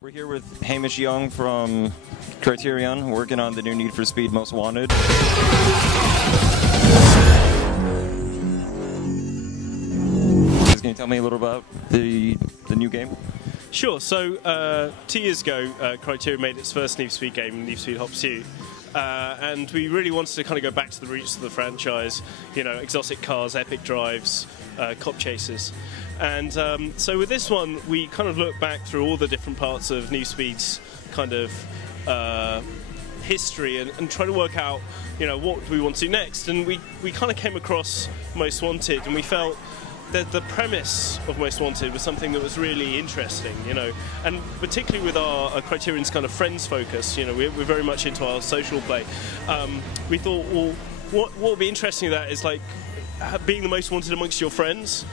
We're here with Hamish Young from Criterion, working on the new Need for Speed Most Wanted. Can you tell me a little about the new game? Sure. So 2 years ago, Criterion made its first Need for Speed game, Need for Speed Hot Pursuit. And we really wanted to kind of go back to the roots of the franchise, you know, exotic cars, epic drives, cop chases. And so with this one, we kind of looked back through all the different parts of Need for Speed's kind of history and try to work out, you know, what do we want to do next. And we kind of came across Most Wanted, and we felt that the premise of Most Wanted was something that was really interesting, you know, and particularly with our Criterion's kind of friends focus, you know, we're very much into our social play. We thought, well, what would be interesting to that is like being the most wanted amongst your friends.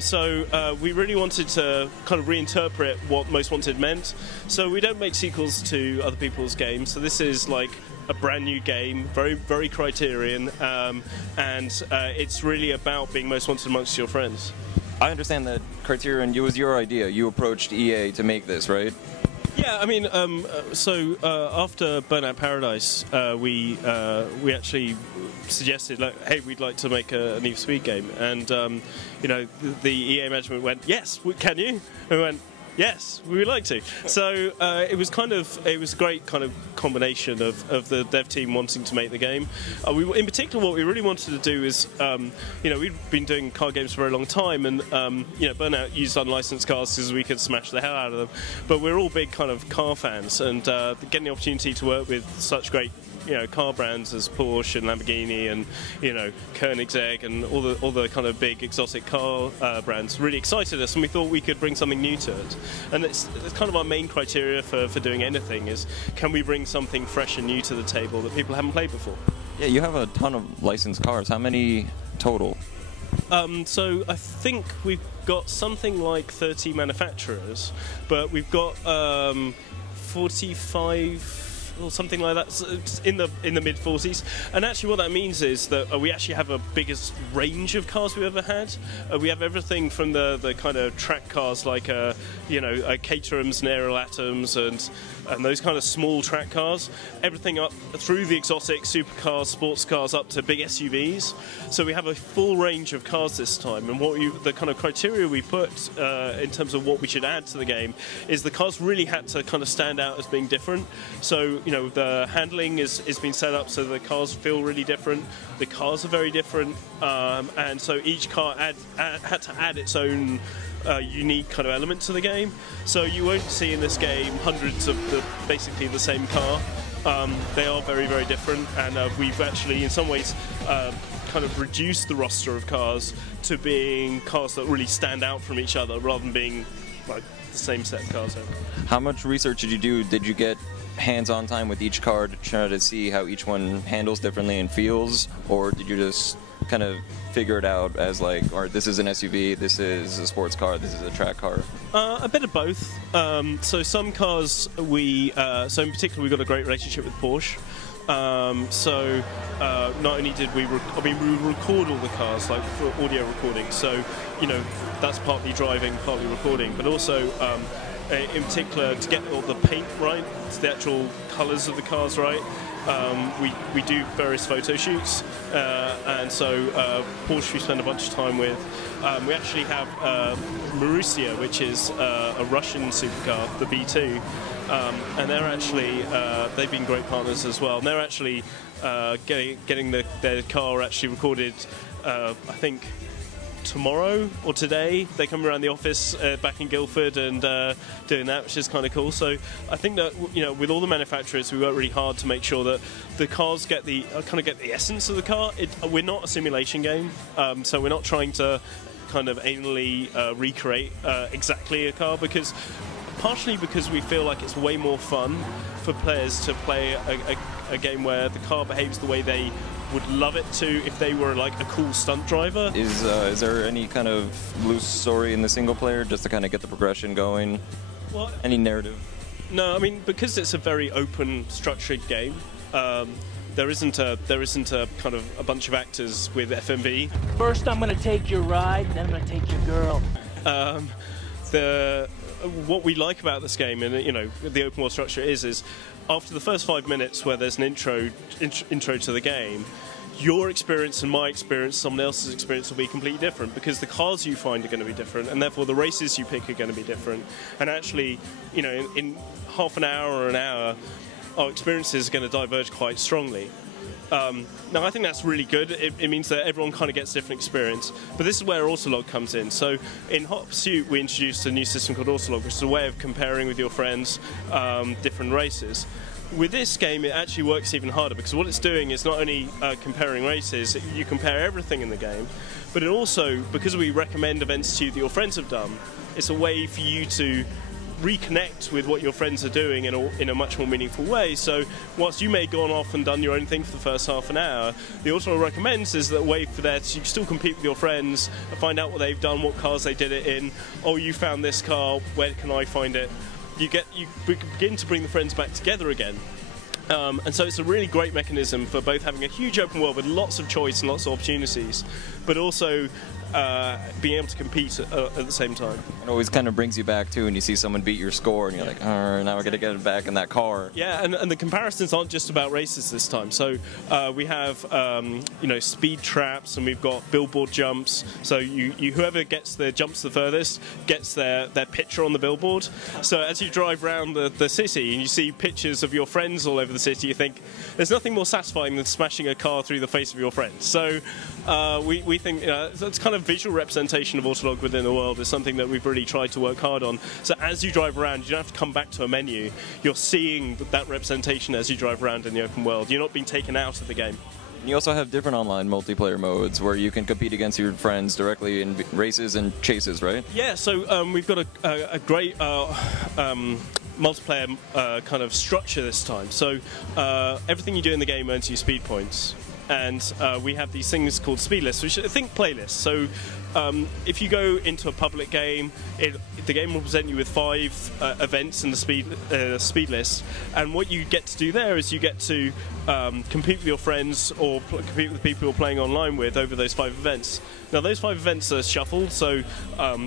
So we really wanted to kind of reinterpret what Most Wanted meant. So we don't make sequels to other people's games. So this is like a brand new game, very Criterion, and it's really about being most wanted amongst your friends. I understand that Criterion, it was your idea. You approached EA to make this, right? Yeah, I mean, so after Burnout Paradise, we actually suggested, like, hey, we'd like to make a Need for Speed game, and you know, the EA management went, yes, can you? And we went, yes, we would like to. So it was a great kind of combination of the dev team wanting to make the game. In particular, what we really wanted to do is, you know, we'd been doing car games for a very long time, and you know, Burnout used unlicensed cars because we could smash the hell out of them. But we're all big kind of car fans, and getting the opportunity to work with such great, you know, car brands as Porsche and Lamborghini and, you know, Koenigsegg and all the kind of big exotic car brands really excited us, and we thought we could bring something new to it. And it's kind of our main criteria for doing anything is, can we bring something fresh and new to the table that people haven't played before? Yeah, you have a ton of licensed cars. How many total? So I think we've got something like 30 manufacturers, but we've got 45 or something like that, so it's in the mid-40s. And actually what that means is that we actually have a biggest range of cars we've ever had. We have everything from the kind of track cars like you know, Caterhams and Aerial Atoms and those kind of small track cars, everything up through the exotic supercars, sports cars, up to big SUVs. So we have a full range of cars this time, and the kind of criteria we put in terms of what we should add to the game is the cars really had to kind of stand out as being different. So, you know, the handling is been set up so the cars feel really different. The cars are very different, and so each car had to add its own unique kind of element to the game. So you won't see in this game hundreds of basically the same car. They are very different, and we've actually in some ways kind of reduced the roster of cars to being cars that really stand out from each other rather than being like the same set of cars. How much research did you do? Did you get hands-on time with each car to try to see how each one handles differently and feels, or did you just kind of figure it out as like, all right, this is an SUV, this is a sports car, this is a track car? A bit of both. So some cars so in particular we've got a great relationship with Porsche. So not only did we record all the cars like for audio recording, so you know, that's partly driving, partly recording, but also in particular to get all the paint right, the actual colours of the cars right. We do various photo shoots, and so Porsche we spend a bunch of time with. We actually have Marussia, which is a Russian supercar, the B2, and they're actually they've been great partners as well. And they're actually getting their car actually recorded, I think, tomorrow or today. They come around the office back in Guildford and doing that, which is kind of cool. So I think that, you know, with all the manufacturers, we work really hard to make sure that the cars get the essence of the car. We're not a simulation game, so we're not trying to kind of anally recreate exactly a car, partially because we feel like it's way more fun for players to play a game where the car behaves the way they would love it to if they were like a cool stunt driver. Is there any kind of loose story in the single player just to kind of get the progression going? What? Any narrative? No, I mean, because it's a very open, structured game. There isn't a kind of a bunch of actors with FMV. First, I'm going to take your ride, then I'm going to take your girl. what we like about this game, and the open world structure is after the first 5 minutes where there's an intro to the game, your experience and my experience, someone else's experience will be completely different, because the cars you find are going to be different, and therefore the races you pick are going to be different. And actually, in half an hour or an hour, our experiences are going to diverge quite strongly. Now, I think that's really good. It means that everyone kind of gets a different experience. But this is where Autolog comes in. So in Hot Pursuit, we introduced a new system called Autolog, which is a way of comparing with your friends different races. With this game, it actually works even harder, because what it's doing is not only comparing races, you compare everything in the game, but it also, because we recommend events to you that your friends have done, it's a way for you to reconnect with what your friends are doing in a much more meaningful way. So whilst you may have gone off and done your own thing for the first half an hour, the Autolog recommends is that way for that you can still compete with your friends, find out what they've done, what cars they did it in. Oh, you found this car, where can I find it? You begin to bring the friends back together again. And so it's a really great mechanism for both having a huge open world with lots of choice and lots of opportunities, but also being able to compete at the same time. It always kind of brings you back too, and you see someone beat your score, and you're like, oh, now we're going to get it back in that car. Yeah, and the comparisons aren't just about races this time. So we have speed traps, and we've got billboard jumps. So whoever gets the jumps the furthest gets their picture on the billboard. So as you drive around the city and you see pictures of your friends all over the city, you think there's nothing more satisfying than smashing a car through the face of your friends. So we think that's kind of visual representation of Autolog within the world is something that we've really tried to work hard on. So as you drive around, you don't have to come back to a menu. You're seeing that representation as you drive around in the open world. You're not being taken out of the game. You also have different online multiplayer modes where you can compete against your friends directly in races and chases, right? Yeah, so we've got a great multiplayer kind of structure this time. So everything you do in the game earns you speed points. And we have these things called speed lists, which think playlists. So if you go into a public game, the game will present you with 5 events in the speed list, and what you get to do there is you get to compete with your friends or compete with people you're playing online with over those 5 events. Now those 5 events are shuffled, so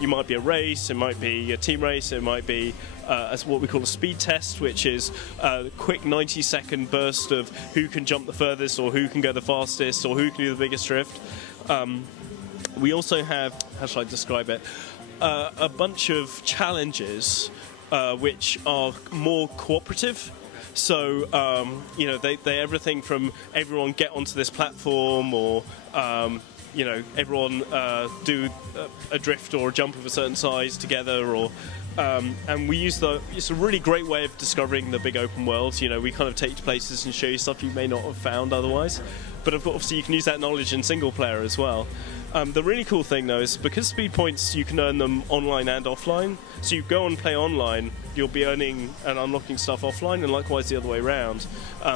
you might be a race, it might be a team race, it might be as what we call a speed test, which is a quick 90-second burst of who can jump the furthest, or who can go the fastest, or who can do the biggest drift. We also have, how shall I describe it, a bunch of challenges which are more cooperative. So, they everything from everyone get onto this platform, or everyone do a drift or a jump of a certain size together, or and we use it's a really great way of discovering the big open world. We kind of take you to places and show you stuff you may not have found otherwise. But obviously you can use that knowledge in single player as well. The really cool thing though is because speed points, you can earn them online and offline. So you go and play online, you'll be earning and unlocking stuff offline, and likewise the other way around.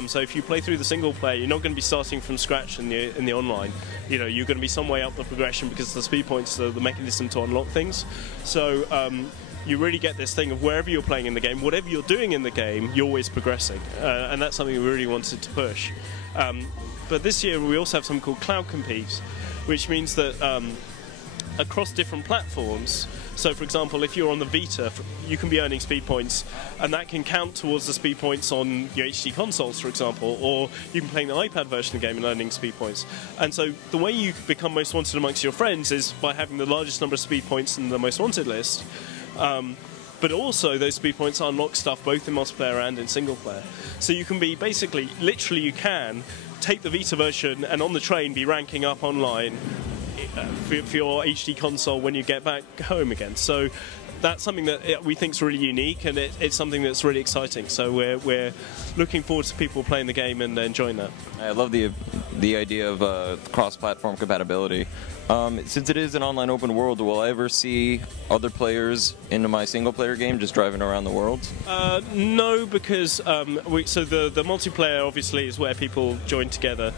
So if you play through the single player, you're not going to be starting from scratch in the online. You're going to be some way up the progression, because the speed points are the mechanism to unlock things. So you really get this thing of wherever you're playing in the game, whatever you're doing in the game, you're always progressing. And that's something we really wanted to push. But this year we also have something called Cloud Compete, which means that across different platforms, so for example, if you're on the Vita, you can be earning speed points, and that can count towards the speed points on your HD consoles, for example, or you can play the iPad version of the game and earning speed points. And so the way you become most wanted amongst your friends is by having the largest number of speed points in the most wanted list. But also those speed points unlock stuff both in multiplayer and in single player. So you can be basically, literally you can take the Vita version and on the train be ranking up online for your HD console when you get back home again. So that's something that we think is really unique, and it's something that's really exciting. So we're looking forward to people playing the game and enjoying that. I love the idea of cross-platform compatibility. Since it is an online open world, will I ever see other players into my single-player game just driving around the world? No, because so the multiplayer obviously is where people join together.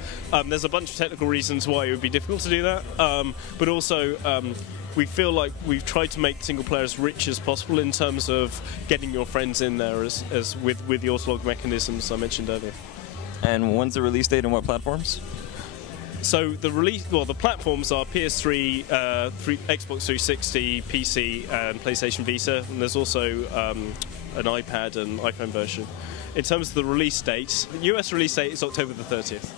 There's a bunch of technical reasons why it would be difficult to do that, but also we feel like we've tried to make single player as rich as possible in terms of getting your friends in there as with the Autolog mechanisms I mentioned earlier. And when's the release date and what platforms? So the platforms are PS3, Xbox 360, PC, and PlayStation Vita, and there's also an iPad and iPhone version. In terms of the release date, the US release date is October the 30th.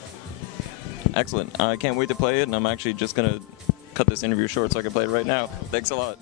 Excellent. I can't wait to play it, and I'm actually just going to cut this interview short so I can play it right now. Thanks a lot.